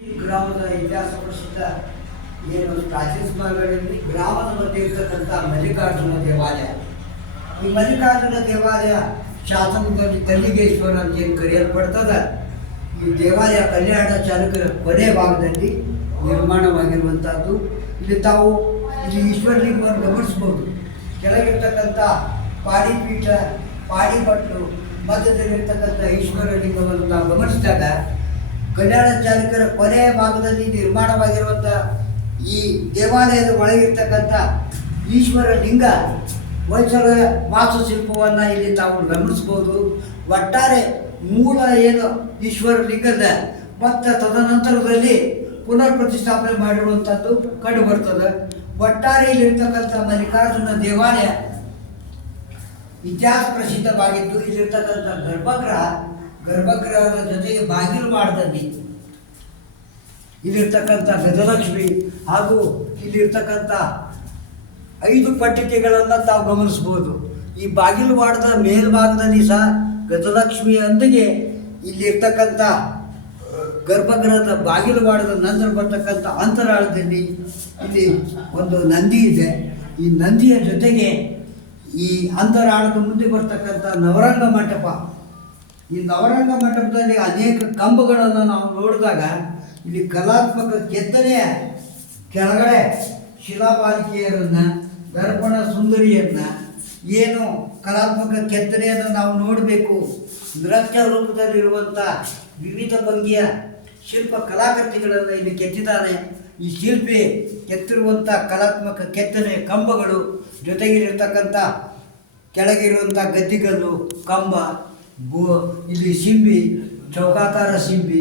ಗ್ರಾಮದ ಇತಿಹಾಸ ಪ್ರಸಿದ್ಧ ಏನು ಪ್ರಾಚೀನ ಸ್ಮರಣೆಗಳಲ್ಲಿ ಗ್ರಾಮದ ಮಧ್ಯೆ ಇರ್ತಕ್ಕಂಥ ಮಲ್ಲಿಕಾರ್ಜುನ ದೇವಾಲಯ. ಈ ಮಲ್ಲಿಕಾರ್ಜುನ ದೇವಾಲಯ ಶಾಸನದಲ್ಲಿ ಕಲ್ಲಿಗೇಶ್ವರ ಅಂತ ಏನು ಕರೆಯಲ್ಪಡ್ತದ. ಈ ದೇವಾಲಯ ಕಲ್ಯಾಣ ಚಾಲುಕ್ಯರ ಕೊನೆ ಭಾಗದಲ್ಲಿ ನಿರ್ಮಾಣವಾಗಿರುವಂಥದ್ದು ಇಲ್ಲಿ ತಾವು ಇಲ್ಲಿ ಈಶ್ವರಲಿಂಗವನ್ನು ಗಮನಿಸ್ಬೋದು ಕೆಳಗಿರ್ತಕ್ಕಂಥ ಪಾಡಿಪೀಠ, ಪಾಡಿಪಟ್ಟು ಮಧ್ಯದಲ್ಲಿರ್ತಕ್ಕಂಥ ಈಶ್ವರಲಿಂಗವನ್ನು ನಾವು ಗಮನಿಸಿದಾಗ ಕಲ್ಯಾಣ ಚಾಲಕರ ಕೊನೆಯ ಭಾಗದಲ್ಲಿ ನಿರ್ಮಾಣವಾಗಿರುವಂಥ ಈ ದೇವಾಲಯದ ಒಳಗಿರ್ತಕ್ಕಂಥ ಈಶ್ವರ ಲಿಂಗ ಹೊಯ್ಸಳ ವಾಸ್ತುಶಿಲ್ಪವನ್ನು ಇಲ್ಲಿ ತಾವು ಗಮನಿಸ್ಬೋದು ಒಟ್ಟಾರೆ ಮೂಲ ಏನು ಈಶ್ವರ ಲಿಂಗದ ಮತ್ತು ತದನಂತರದಲ್ಲಿ ಪುನರ್ ಪ್ರತಿಷ್ಠಾಪನೆ ಮಾಡಿರುವಂಥದ್ದು ಕಂಡು ಬರ್ತದೆ. ಒಟ್ಟಾರೆ ಇಲ್ಲಿರ್ತಕ್ಕಂಥ ಮಲ್ಲಿಕಾರ್ಜುನ ದೇವಾಲಯ ಇತಿಹಾಸ ಪ್ರಸಿದ್ಧವಾಗಿದ್ದು, ಇಲ್ಲಿರ್ತಕ್ಕಂಥ ಗರ್ಭಗೃಹ ಗರ್ಭಗೃಹದ ಜೊತೆಗೆ ಬಾಗಿಲು ಮಾಡಿದಲ್ಲಿ ಇಲ್ಲಿರ್ತಕ್ಕಂಥ ಗಜಲಕ್ಷ್ಮಿ ಹಾಗೂ ಇಲ್ಲಿರ್ತಕ್ಕಂಥ ಐದು ಪಟ್ಟಿಕೆಗಳನ್ನು ತಾವು ಗಮನಿಸ್ಬೋದು. ಈ ಬಾಗಿಲು ಮಾಡಿದ ಮೇಲ್ಭಾಗದಲ್ಲಿ ಸಹ ಗಜಲಕ್ಷ್ಮಿಯೊಂದಿಗೆ ಇಲ್ಲಿರ್ತಕ್ಕಂಥ ಗರ್ಭಗೃಹದ ಬಾಗಿಲು ಮಾಡಿದ ನಂತರ ಬರ್ತಕ್ಕಂಥ ಅಂತರಾಳದಲ್ಲಿ ಇಲ್ಲಿ ಒಂದು ನಂದಿ ಇದೆ. ಈ ನಂದಿಯ ಜೊತೆಗೆ ಈ ಅಂತರಾಳದ ಮುಂದೆ ಬರ್ತಕ್ಕಂಥ ನವರಂಗ ಮಂಟಪ ಈ ನವರಂಗ ಮಂಟಪದಲ್ಲಿ ಅನೇಕ ಕಂಬಗಳನ್ನು ನಾವು ನೋಡಿದಾಗ ಇಲ್ಲಿ ಕಲಾತ್ಮಕ ಕೆತ್ತನೆಯ ಕೆಳಗಡೆ ಶಿಲಾಬಾಲಿಕೆಯರನ್ನ, ದರ್ಪಣ ಸುಂದರಿಯನ್ನ, ಏನು ಕಲಾತ್ಮಕ ಕೆತ್ತನೆಯನ್ನು ನಾವು ನೋಡಬೇಕು, ನೃತ್ಯ ರೂಪದಲ್ಲಿರುವಂಥ ವಿವಿಧ ಭಂಗಿಯ ಶಿಲ್ಪ ಕಲಾಕೃತಿಗಳನ್ನು ಇಲ್ಲಿ ಕೆತ್ತಿದ್ದಾನೆ ಈ ಶಿಲ್ಪಿ ಕೆತ್ತಿರುವಂಥ ಕಲಾತ್ಮಕ ಕೆತ್ತನೆ ಕಂಬಗಳು ಜೊತೆಗಿರ್ತಕ್ಕಂಥ ಕೆಳಗಿರುವಂಥ ಗದ್ದಿಗಲ್ಲು, ಕಂಬ ಬೋ ಇಲ್ಲಿ ಸಿಂಬಿ ಚೌಕಾಕಾರ ಸಿಂಬಿ,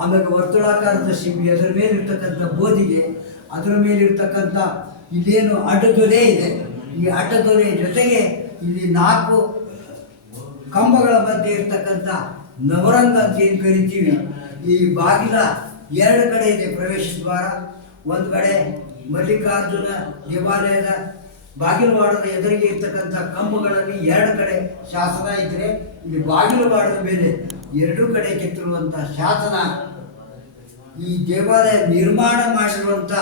ಆಮೇಲೆ ವರ್ತುಳಾಕಾರದ ಸಿಂಬಿ, ಅದರ ಮೇಲೆ ಇರ್ತಕ್ಕಂಥ ಬೋಧಿಗೆ, ಅದರ ಮೇಲೆ ಇರ್ತಕ್ಕಂಥ ಇಲ್ಲೇನು ಅಡ್ಡದೊರೆ ಇದೆ. ಈ ಅಡ್ಡದೊರೆ ಜೊತೆಗೆ ಇಲ್ಲಿ ನಾಲ್ಕು ಕಂಬಗಳ ಮಧ್ಯೆ ಇರ್ತಕ್ಕಂಥ ನವರಂಗ ಅಂತ ಏನು ಕರಿತೀವಿ? ಈ ಬಾಗಿಲ ಎರಡು ಕಡೆ ಇದೆ ಪ್ರವೇಶ ದ್ವಾರ ಒಂದು ಕಡೆ ಮಲ್ಲಿಕಾರ್ಜುನ ದೇವಾಲಯದ ಬಾಗಿಲು ಬಾಡದ ಎದುರಿಗೆ ಇರ್ತಕ್ಕಂಥ ಕಂಬಗಳಲ್ಲಿ ಎರಡು ಕಡೆ ಶಾಸನ ಇದ್ರೆ, ಇಲ್ಲಿ ಬಾಗಿಲು ಬಾಡದ ಮೇಲೆ ಎರಡು ಕಡೆ ಕೆತ್ತಿರುವಂಥ ಶಾಸನ. ಈ ದೇವಾಲಯ ನಿರ್ಮಾಣ ಮಾಡಿರುವಂಥ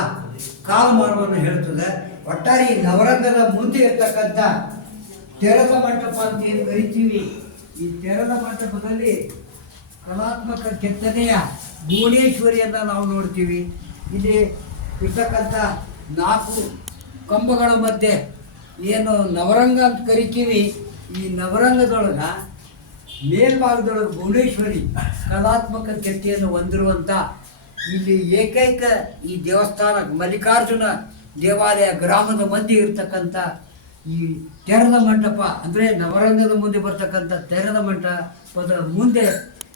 ಕಾಲಮಾನವನ್ನು ಹೇಳ್ತದೆ. ಒಟ್ಟಾರೆ ಈ ನವರಂಗದ ಮುಂದೆ ಇರ್ತಕ್ಕಂಥ ತೆರದ ಮಂಟಪ ಅಂತ ಏನು ಕರಿತೀವಿ? ಈ ತೆರದ ಮಂಟಪದಲ್ಲಿ ಕಲಾತ್ಮಕ ಕೆತ್ತನೆಯ ಭುವನೇಶ್ವರಿಯನ್ನು ನಾವು ನೋಡ್ತೀವಿ. ಇಲ್ಲಿ ಇರ್ತಕ್ಕಂಥ ನಾಲ್ಕು ಕಂಬಗಳ ಮಧ್ಯೆ ಏನು ನವರಂಗ ಅಂತ ಕರಿತೀವಿ, ಈ ನವರಂಗದೊಳಗೆ ಮೇಲ್ಭಾಗದೊಳಗೆ ಭುವನೇಶ್ವರಿ ಕಲಾತ್ಮಕ ಕೆತ್ತಿಯನ್ನು ಹೊಂದಿರುವಂಥ ಇಲ್ಲಿ ಏಕೈಕ ಈ ದೇವಸ್ಥಾನ ಮಲ್ಲಿಕಾರ್ಜುನ ದೇವಾಲಯ ಗ್ರಾಮದ ಮಧ್ಯೆ ಇರ್ತಕ್ಕಂಥ ಈ ತೆರದ ಮಂಟಪ, ಅಂದರೆ ನವರಂಗದ ಮುಂದೆ ಬರ್ತಕ್ಕಂಥ ತೆರದ ಮಂಟಪದ ಮುಂದೆ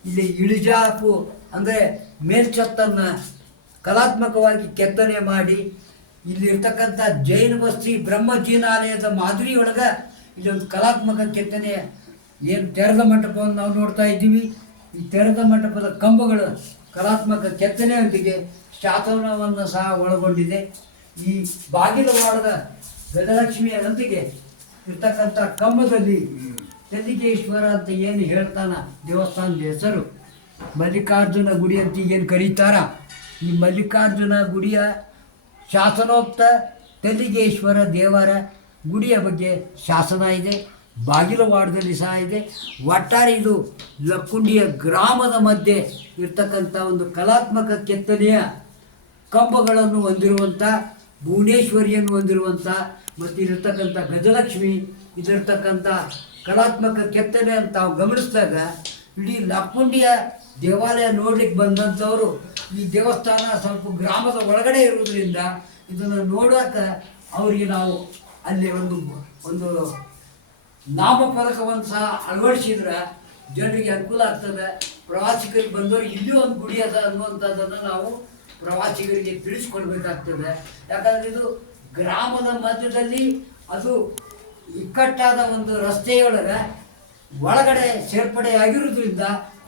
ಇಲ್ಲಿ ಇಳಿಜಾಪು, ಅಂದರೆ ಮೇಲ್ಚತ್ತನ್ನು ಕಲಾತ್ಮಕವಾಗಿ ಕೆತ್ತನೆ ಮಾಡಿ ಇಲ್ಲಿ ಇರ್ತಕ್ಕಂಥ ಜೈನ ಬಸ್ತಿ ಬ್ರಹ್ಮಜೀನಾಲಯದ ಮಾದರಿಯೊಳಗೆ ಇಲ್ಲೊಂದು ಕಲಾತ್ಮಕ ಕೆತ್ತನೆ ಏನು ತೆರೆದ ಮಂಟಪವನ್ನು ನಾವು ನೋಡ್ತಾ ಇದ್ದೀವಿ. ಈ ತೆರೆದ ಮಂಟಪದ ಕಂಬಗಳು ಕಲಾತ್ಮಕ ಕೆತ್ತನೆಯೊಂದಿಗೆ ಶಾತವನವನ್ನು ಸಹ ಒಳಗೊಂಡಿದೆ. ಈ ಬಾಗಿಲವಾಡದ ಗಜಲಕ್ಷ್ಮಿಯೊಂದಿಗೆ ಇರ್ತಕ್ಕಂಥ ಕಂಬದಲ್ಲಿ ತೆಲ್ಲಿಗೇಶ್ವರ ಅಂತ ಏನು ಹೇಳ್ತಾನ ದೇವಸ್ಥಾನದ ಹೆಸರು? ಮಲ್ಲಿಕಾರ್ಜುನ ಗುಡಿ ಅಂತ ಏನು ಕರೀತಾರ? ಈ ಮಲ್ಲಿಕಾರ್ಜುನ ಗುಡಿಯ ಶಾಸನೋಕ್ತ ತೆಲ್ಲಿಗೇಶ್ವರ ದೇವರ ಗುಡಿಯ ಬಗ್ಗೆ ಶಾಸನ ಇದೆ, ಬಾಗಿಲವಾಡದಲ್ಲಿ ಸಹ ಇದೆ. ಒಟ್ಟಾರೆ ಇದು ಲಕ್ಕುಂಡಿಯ ಗ್ರಾಮದ ಮಧ್ಯೆ ಇರ್ತಕ್ಕಂಥ ಒಂದು ಕಲಾತ್ಮಕ ಕೆತ್ತನೆಯ ಕಂಬಗಳನ್ನು ಹೊಂದಿರುವಂಥ, ಭುವನೇಶ್ವರಿಯನ್ನು ಹೊಂದಿರುವಂಥ, ಮತ್ತು ಇಲ್ಲಿರ್ತಕ್ಕಂಥ ಗಜಲಕ್ಷ್ಮಿ, ಇದಿರ್ತಕ್ಕಂಥ ಕಲಾತ್ಮಕ ಕೆತ್ತನೆ ಅಂತ ತಾವು ಗಮನಿಸಿದಾಗ, ಇಡೀ ಲಕ್ಕುಂಡಿಯ ದೇವಾಲಯ ನೋಡ್ಲಿಕ್ಕೆ ಬಂದಂಥವರು ಈ ದೇವಸ್ಥಾನ ಸ್ವಲ್ಪ ಗ್ರಾಮದ ಒಳಗಡೆ ಇರುವುದರಿಂದ ಇದನ್ನು ನೋಡೋಕೆ ಅವರಿಗೆ ನಾವು ಅಲ್ಲಿ ಒಂದು ಒಂದು ನಾಮಫಲಕವನ್ನು ಸಹ ಅಳವಡಿಸಿದ್ರೆ ಜನರಿಗೆ ಅನುಕೂಲ ಆಗ್ತದೆ. ಪ್ರವಾಸಿಗರಿಗೆ ಬಂದವರು ಇಲ್ಲಿ ಒಂದು ಗುಡಿ ಅದ ಅನ್ನುವಂಥದ್ದನ್ನು ನಾವು ಪ್ರವಾಸಿಗರಿಗೆ ತಿಳಿಸ್ಕೊಡ್ಬೇಕಾಗ್ತದೆ. ಯಾಕಂದರೆ ಇದು ಗ್ರಾಮದ ಮಧ್ಯದಲ್ಲಿ ಅದು ಇಕ್ಕಟ್ಟಾದ ಒಂದು ರಸ್ತೆಯೊಳಗೆ ಒಳಗಡೆ ಸೇರ್ಪಡೆಯಾಗಿರುವುದರಿಂದ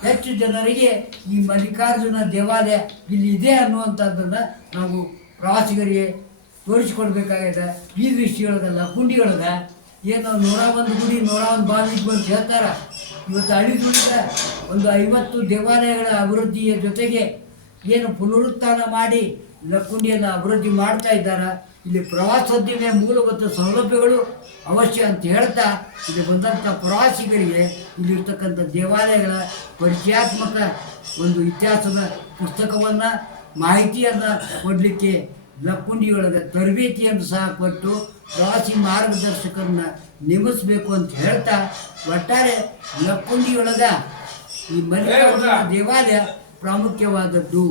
ಹೆಚ್ಚು ಜನರಿಗೆ ಈ ಮಲ್ಲಿಕಾರ್ಜುನ ದೇವಾಲಯ ಇಲ್ಲಿ ಇದೆ ಅನ್ನುವಂಥದ್ದನ್ನು ನಾವು ಪ್ರವಾಸಿಗರಿಗೆ ತೋರಿಸಿಕೊಡ್ಬೇಕಾಗಿದೆ. ಈ ದೃಷ್ಟಿಯೊಳಗೆ ಕುಂಡಿಗಳದ ಏನು ನೂರ ಒಂದು ಗುಡಿ, ನೂರ ಒಂದು ಬಾಲಿ ಬಂದು ಹೇಳ್ತಾರೆ. ಇವತ್ತು ಅಳಿದುಳಿದ ಒಂದು ಐವತ್ತು ದೇವಾಲಯಗಳ ಅಭಿವೃದ್ಧಿಯ ಜೊತೆಗೆ ಏನು ಪುನರುತ್ಥಾನ ಮಾಡಿ ಲಕ್ಕುಂಡಿಯನ್ನು ಅಭಿವೃದ್ಧಿ ಮಾಡ್ತಾ ಇದ್ದಾರೆ? ಇಲ್ಲಿ ಪ್ರವಾಸೋದ್ಯಮ ಮೂಲಭೂತ ಸೌಲಭ್ಯಗಳು ಅವಶ್ಯ ಅಂತ ಹೇಳ್ತಾ ಇಲ್ಲಿ ಬಂದಂಥ ಪ್ರವಾಸಿಗರಿಗೆ ಇಲ್ಲಿರ್ತಕ್ಕಂಥ ದೇವಾಲಯಗಳ ಪರಿಚಯಾತ್ಮಕ ಒಂದು ಇತಿಹಾಸದ ಪುಸ್ತಕವನ್ನು ಮಾಹಿತಿಯನ್ನು ಕೊಡಲಿಕ್ಕೆ ಲಕ್ಕುಂಡಿಯೊಳಗೆ ತರಬೇತಿಯನ್ನು ಸಹ ಕೊಟ್ಟು ಪ್ರವಾಸಿ ಮಾರ್ಗದರ್ಶಕರನ್ನ ನೇಮಿಸಬೇಕು ಅಂತ ಹೇಳ್ತಾ ಒಟ್ಟಾರೆ ಲಕ್ಕುಂಡಿಯೊಳಗ ಈ ಮಲ್ಲಿಕಾರ್ಜುನ ದೇವಾಲಯ ಪ್ರಾಮುಖ್ಯವಾದದ್ದು.